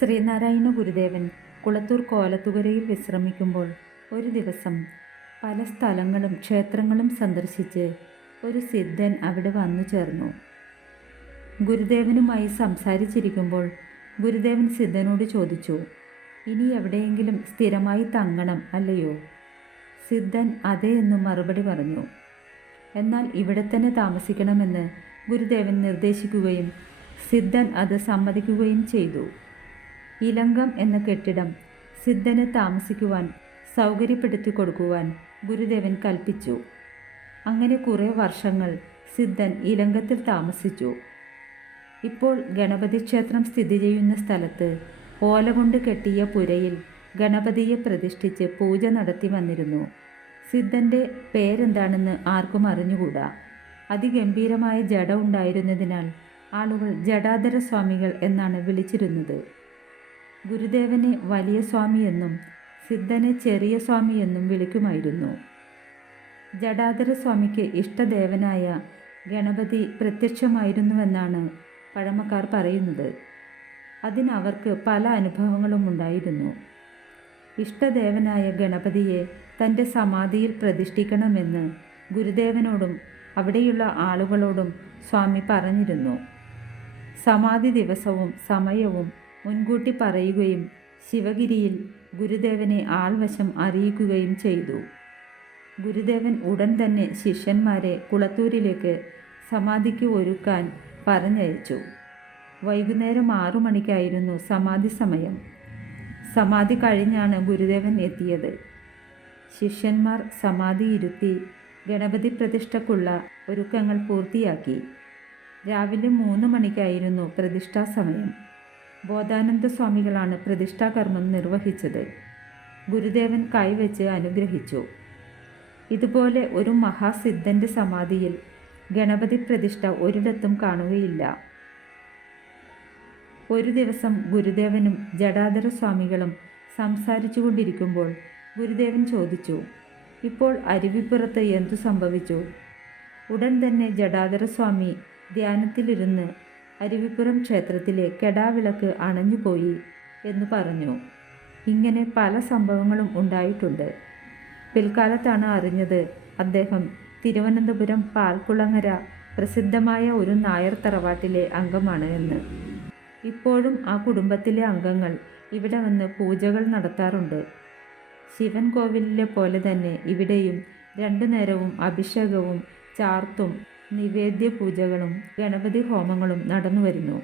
ശ്രീനാരായണ ഗുരുദേവൻ കുളത്തൂർ കോലത്തുകരയിൽ വിശ്രമിക്കുമ്പോൾ ഒരു ദിവസം പല സ്ഥലങ്ങളും ക്ഷേത്രങ്ങളും സന്ദർശിച്ച് ഒരു സിദ്ധൻ അവിടെ വന്നു ചേർന്നു. ഗുരുദേവനുമായി സംസാരിച്ചിരിക്കുമ്പോൾ ഗുരുദേവൻ സിദ്ധനോട് ചോദിച്ചു, ഇനി എവിടെയെങ്കിലും സ്ഥിരമായി തങ്ങണം അല്ലയോ? സിദ്ധൻ അതെ എന്നു മറുപടി പറഞ്ഞു. എന്നാൽ ഇവിടെ തന്നെ താമസിക്കണമെന്ന് ഗുരുദേവൻ നിർദ്ദേശിക്കുകയും സിദ്ധൻ അത് സമ്മതിക്കുകയും ചെയ്തു. ഇലങ്കം എന്ന കെട്ടിടം സിദ്ധന് താമസിക്കുവാൻ സൗകര്യപ്പെടുത്തി കൊടുക്കുവാൻ ഗുരുദേവൻ കൽപ്പിച്ചു. അങ്ങനെ കുറേ വർഷങ്ങൾ സിദ്ധൻ ഇലങ്കത്തിൽ താമസിച്ചു. ഇപ്പോൾ ഗണപതി ക്ഷേത്രം സ്ഥിതി ചെയ്യുന്ന സ്ഥലത്ത് ഓല കൊണ്ട് കെട്ടിയ പുരയിൽ ഗണപതിയെ പ്രതിഷ്ഠിച്ച് പൂജ നടത്തി വന്നിരുന്നു. സിദ്ധൻ്റെ പേരെന്താണെന്ന് ആർക്കും അറിഞ്ഞുകൂടാ. അതിഗംഭീരമായ ജട ഉണ്ടായിരുന്നതിനാൽ ആളുകൾ ജടാധര സ്വാമികൾ എന്നാണ് വിളിച്ചിരുന്നത്. ഗുരുദേവനെ വലിയ സ്വാമി എന്നും സിദ്ധനെ ചെറിയ സ്വാമി എന്നും വിളിക്കുമായിരുന്നു. ജടാധര സ്വാമിക്ക് ഇഷ്ടദേവനായ ഗണപതി പ്രത്യക്ഷമായിരുന്നുവെന്നാണ് പഴമക്കാർ പറയുന്നത്. അതിനവർക്ക് പല അനുഭവങ്ങളും ഉണ്ടായിരുന്നു. ഇഷ്ടദേവനായ ഗണപതിയെ തൻ്റെ സമാധിയിൽ പ്രതിഷ്ഠിക്കണമെന്ന് ഗുരുദേവനോടും അവിടെയുള്ള ആളുകളോടും സ്വാമി പറഞ്ഞിരുന്നു. സമാധി ദിവസവും സമയവും മുൻകൂട്ടി പറയുകയും ശിവഗിരിയിൽ ഗുരുദേവനെ ആൾവശം അറിയിക്കുകയും ചെയ്തു. ഗുരുദേവൻ ഉടൻ തന്നെ ശിഷ്യന്മാരെ കുളത്തൂരിലേക്ക് സമാധിക്ക് ഒരുക്കാൻ പറഞ്ഞയച്ചു. വൈകുന്നേരം 6 മണിക്കായിരുന്നു സമാധി സമയം. സമാധി കഴിഞ്ഞാണ് ഗുരുദേവൻ എത്തിയത്. ശിഷ്യന്മാർ സമാധി ഇരുത്തി ഗണപതി പ്രതിഷ്ഠയ്ക്കുള്ള ഒരുക്കങ്ങൾ പൂർത്തിയാക്കി. രാവിലെ 3 മണിക്കായിരുന്നു പ്രതിഷ്ഠാ സമയം. ബോധാനന്ദ സ്വാമികളാണ് പ്രതിഷ്ഠാകർമ്മം നിർവഹിച്ചത്. ഗുരുദേവൻ കൈവച്ച് അനുഗ്രഹിച്ചു. ഇതുപോലെ ഒരു മഹാസിദ്ധൻ്റെ സമാധിയിൽ ഗണപതി പ്രതിഷ്ഠ ഒരിടത്തും കാണുകയില്ല. ഒരു ദിവസം ഗുരുദേവനും ജടാധര സ്വാമികളും സംസാരിച്ചു കൊണ്ടിരിക്കുമ്പോൾ ഗുരുദേവൻ ചോദിച്ചു, ഇപ്പോൾ അരുവിപ്പുറത്ത് എന്തു സംഭവിച്ചു? ഉടൻ തന്നെ ജടാധര സ്വാമി ധ്യാനത്തിലിരുന്ന് അരുവിപ്പുറം ക്ഷേത്രത്തിലെ കെടാവിളക്ക് അണഞ്ഞുപോയി എന്ന് പറഞ്ഞു. ഇങ്ങനെ പല സംഭവങ്ങളും ഉണ്ടായിട്ടുണ്ട്. പിൽക്കാലത്താണ് അറിഞ്ഞത് അദ്ദേഹം തിരുവനന്തപുരം പാൽക്കുളങ്ങര പ്രസിദ്ധമായ ഒരു നായർ തറവാട്ടിലെ അംഗമാണ് എന്ന്. ഇപ്പോഴും ആ കുടുംബത്തിലെ അംഗങ്ങൾ ഇവിടെ വന്ന് പൂജകൾ നടത്താറുണ്ട്. ശിവൻ കോവിലിലെ പോലെ തന്നെ ഇവിടെയും 2 നേരവും അഭിഷേകവും ചാർത്തും നിവേദ്യ പൂജകളും ഗണപതി ഹോമങ്ങളും നടന്നു വരുന്നു.